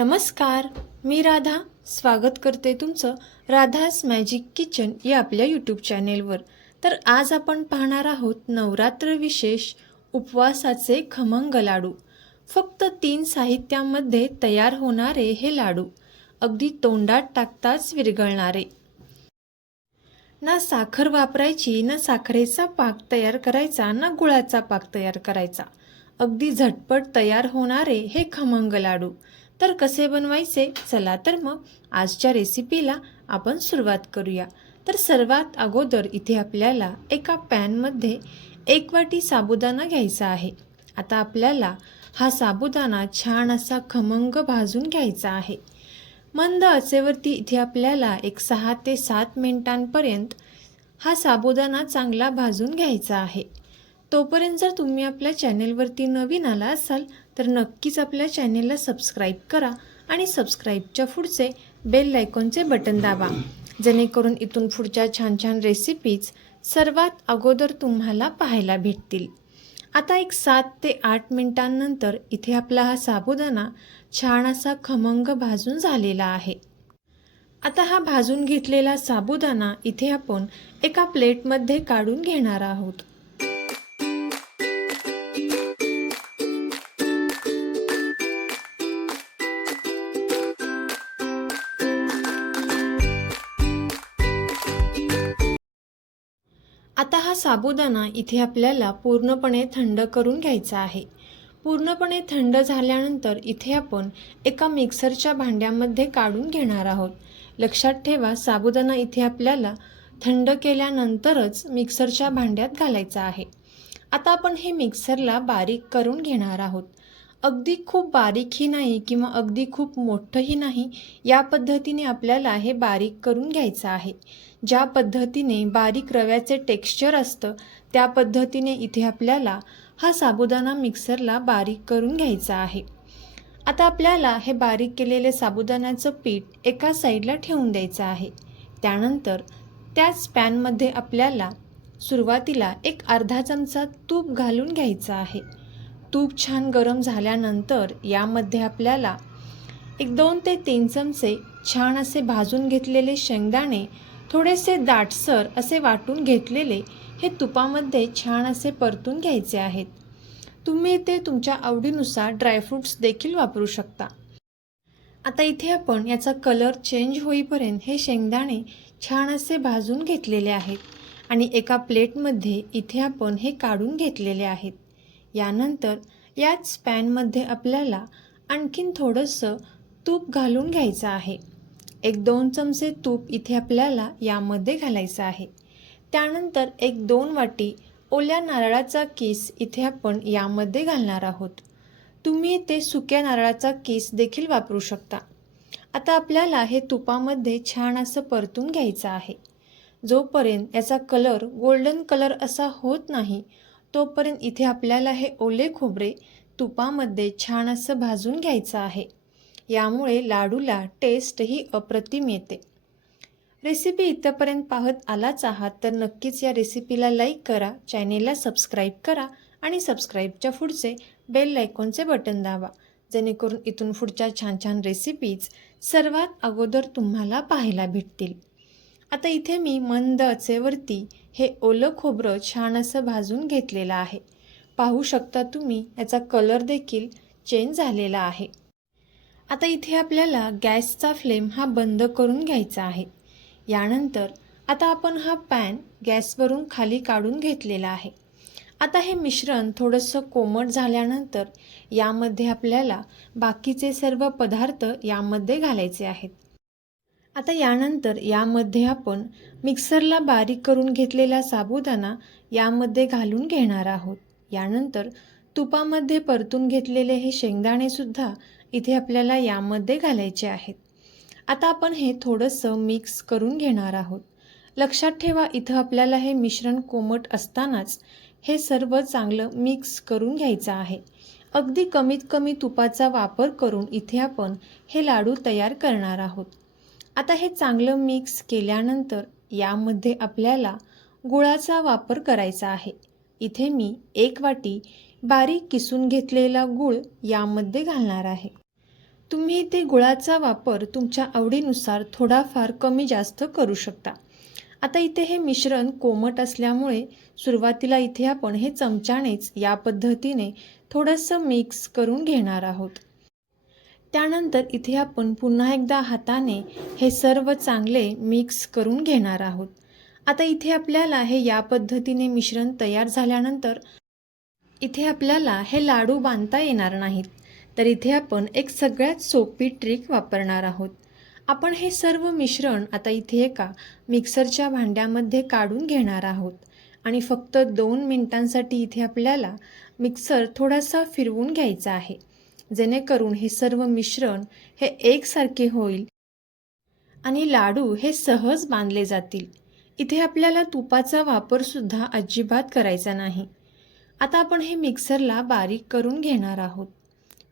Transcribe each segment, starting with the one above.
नमस्कार मी राधा. स्वागत करते तुमचं राधाज मॅजिक किचन या आपल्या यूट्यूब चॅनेलवर तर आज आपण पाहणार आहोत नवरात्र विशेष उपवासाचे खमंग लाडू. फक्त तीन साहित्यामध्ये तयार होणारे हे लाडू अगदी तोंडात टाकताच विरघळणारे. ना साखर वापरायची ना साखरेचा पाक तयार करायचा ना गुळाचा पाक तयार करायचा. अगदी झटपट तयार होणारे हे खमंग लाडू. तर कसे बनवायचे? चला तर मग आजच्या रेसिपीला आपण सुरुवात करूया. तर सर्वात अगोदर इथे आपल्याला एका पॅनमध्ये एक वाटी साबुदाणा घ्यायचा आहे. आता आपल्याला हा साबुदाणा छान असा खमंग भाजून घ्यायचा आहे. मंद आचेवरती इथे आपल्याला एक सहा ते सात मिनिटांपर्यंत हा साबुदाणा चांगला भाजून घ्यायचा आहे. तोपर्यंत जर तुम्ही आपल्या चॅनेलवरती नवीन आला असाल तर नक्कीच आपल्या चॅनेलला सबस्क्राईब करा आणि सबस्क्राईबच्या पुढचे बेल लायकॉनचे बटन दाबा. जेणेकरून इथून पुढच्या छान छान रेसिपीज सर्वात अगोदर तुम्हाला पाहायला भेटतील. आता एक सात ते आठ मिनिटांनंतर इथे आपला हा साबुदाणा छान असा खमंग भाजून झालेला आहे. आता हा भाजून घेतलेला साबुदाणा इथे आपण एका प्लेटमध्ये काढून घेणार आहोत. आता हा साबुदाणा इथे आपल्याला पूर्णपणे थंड करून घ्यायचा आहे. पूर्णपणे थंड झाल्यानंतर इथे आपण एका मिक्सरच्या भांड्यामध्ये काढून घेणार आहोत. लक्षात ठेवा साबुदाणा इथे आपल्याला थंड केल्यानंतरच मिक्सरच्या भांड्यात घालायचा आहे. आता आपण हे मिक्सरला बारीक करून घेणार आहोत. अगदी खूप बारीकही नाही किंवा अगदी खूप मोठंही नाही या पद्धतीने आपल्याला हे बारीक करून घ्यायचं आहे. ज्या पद्धतीने बारीक रव्याचे टेक्स्चर असतं त्या पद्धतीने इथे आपल्याला हा साबुदाणा मिक्सरला बारीक करून घ्यायचा आहे. आता आपल्याला हे बारीक केलेले साबुदाण्याचं पीठ एका साईडला ठेवून द्यायचं आहे. त्यानंतर त्याच पॅनमध्ये आपल्याला सुरुवातीला एक अर्धा चमचा तूप घालून घ्यायचं आहे. तूप छान गरम झाल्यानंतर यामध्ये आपल्याला एक दोन ते तीन चमचे छान असे भाजून घेतलेले शेंगदाणे थोडेसे दाटसर असे वाटून घेतलेले हे तुपामध्ये छान असे परतून घ्यायचे आहेत. तुम्ही ते तुमच्या आवडीनुसार ड्रायफ्रूट्स देखील वापरू शकता. आता इथे आपण याचा कलर चेंज होईपर्यंत हे शेंगदाणे छान असे भाजून घेतलेले आहेत आणि एका प्लेटमध्ये इथे आपण हे काढून घेतलेले आहेत. यानंतर याच पॅनमध्ये आपल्याला आणखीन थोडंसं तूप घालून घ्यायचं आहे. एक दोन चमचे तूप इथे आपल्याला यामध्ये घालायचं आहे. त्यानंतर एक दोन वाटी ओल्या नारळाचा किस इथे आपण यामध्ये घालणार आहोत. तुम्ही ते सुक्या नारळाचा किस देखील वापरू शकता. आता आपल्याला हे तुपामध्ये छान असं परतून घ्यायचं आहे. जोपर्यंत याचा कलर गोल्डन कलर असा होत नाही तोपर्यंत इथे आपल्याला हे ओले खोबरे तुपामध्ये छान असं भाजून घ्यायचं आहे. यामुळे लाडूला टेस्टही अप्रतिम येते. रेसिपी इथंपर्यंत पाहत आलाच आहात तर नक्कीच या रेसिपीला लाईक करा चॅनेलला सबस्क्राईब करा आणि सबस्क्राईबच्या पुढचे बेल लायकॉनचे बटन दाबा. जेणेकरून इथून पुढच्या छान छान रेसिपीज सर्वात अगोदर तुम्हाला पाहायला भेटतील. आता इथे मी मंद अचेवरती हे ओलं खोबरं छान असं भाजून घेतलेलं आहे. पाहू शकता तुम्ही याचा कलर देखील चेंज झालेला आहे. आता इथे आपल्याला गॅसचा फ्लेम हा बंद करून घ्यायचा आहे. यानंतर आता आपण हा पॅन गॅसवरून खाली काढून घेतलेला आहे. आता हे मिश्रण थोडंसं कोमट झाल्यानंतर यामध्ये आपल्याला बाकीचे सर्व पदार्थ यामध्ये घालायचे आहेत. आता यानंतर यामध्ये आपण मिक्सरला बारीक करून घेतलेला साबुदाणा यामध्ये घालून घेणार आहोत. यानंतर तुपामध्ये परतून घेतलेले हे शेंगदाणेसुद्धा इथे आपल्याला यामध्ये घालायचे आहेत. आता आपण हे थोडंसं मिक्स करून घेणार आहोत. लक्षात ठेवा इथं आपल्याला हे मिश्रण कोमट असतानाच हे सर्व चांगलं मिक्स करून घ्यायचं आहे. अगदी कमीत कमी तुपाचा वापर करून इथे आपण हे लाडू तयार करणार आहोत. आता हे चांगलं मिक्स केल्यानंतर यामध्ये आपल्याला गुळाचा वापर करायचा आहे. इथे मी एक वाटी बारीक किसून घेतलेला गूळ यामध्ये घालणार आहे. तुम्ही इथे गुळाचा वापर तुमच्या आवडीनुसार थोडाफार कमी जास्त करू शकता. आता इथे हे मिश्रण कोमट असल्यामुळे सुरुवातीला इथे आपण हे चमच्यानेच या पद्धतीने थोडंसं मिक्स करून घेणार आहोत. त्यानंतर इथे आपण पुन्हा एकदा हाताने हे सर्व चांगले मिक्स करून घेणार आहोत. आता इथे आपल्याला हे या पद्धतीने मिश्रण तयार झाल्यानंतर इथे आपल्याला हे लाडू बांधता येणार नाहीत. तर इथे आपण एक सगळ्यात सोपी ट्रिक वापरणार आहोत. आपण हे सर्व मिश्रण आता इथे एका मिक्सरच्या भांड्यामध्ये काढून घेणार आहोत. आणि फक्त दोन मिनिटांसाठी इथे आपल्याला मिक्सर थोडासा फिरवून घ्यायचा आहे. जेणेकरून हे सर्व मिश्रण हे एकसारखे होईल आणि लाडू हे सहज बांधले जातील. इथे आपल्याला तुपाचा वापरसुद्धा अजिबात करायचा नाही. आता आपण हे मिक्सरला बारीक करून घेणार आहोत.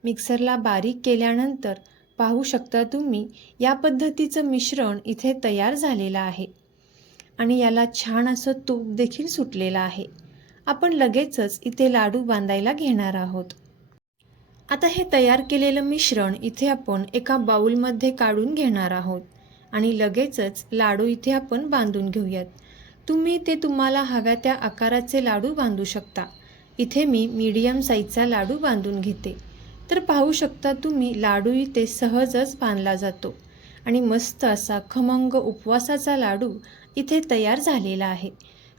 मिक्सरला बारीक केल्यानंतर पाहू शकता तुम्ही या पद्धतीचं मिश्रण इथे तयार झालेलं आहे. आणि याला छान असं तूप देखील सुटलेलं आहे. आपण लगेचच इथे लाडू बांधायला घेणार आहोत. आता हे तयार केलेलं मिश्रण इथे आपण एका बाऊलमध्ये काढून घेणार आहोत. आणि लगेचच लाडू इथे आपण बांधून घेऊयात. तुम्ही ते तुम्हाला हव्या त्या आकाराचे लाडू बांधू शकता. इथे मी मीडियम साईजचा लाडू बांधून घेते. तर पाहू शकता तुम्ही लाडू इथे सहजच बांधला जातो. आणि मस्त असा खमंग उपवासाचा लाडू इथे तयार झालेला आहे.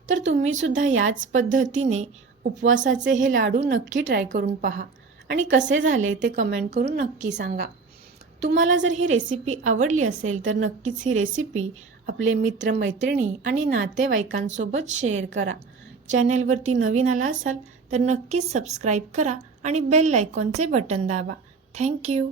तर तुम्हीसुद्धा याच पद्धतीने उपवासाचे हे लाडू नक्की ट्राय करून पहा. आणि कसे झाले ते कमेंट करून नक्की सांगा. तुम्हाला जर ही रेसिपी आवडली असेल तर नक्कीच ही रेसिपी आपले मित्रमैत्रिणी आणि नातेवाईकांसोबत शेअर करा. चॅनेलवरती नवीन आला असाल तर नक्कीच सबस्क्राईब करा आणि बेल आयकॉनचे बटन दाबा. Thank you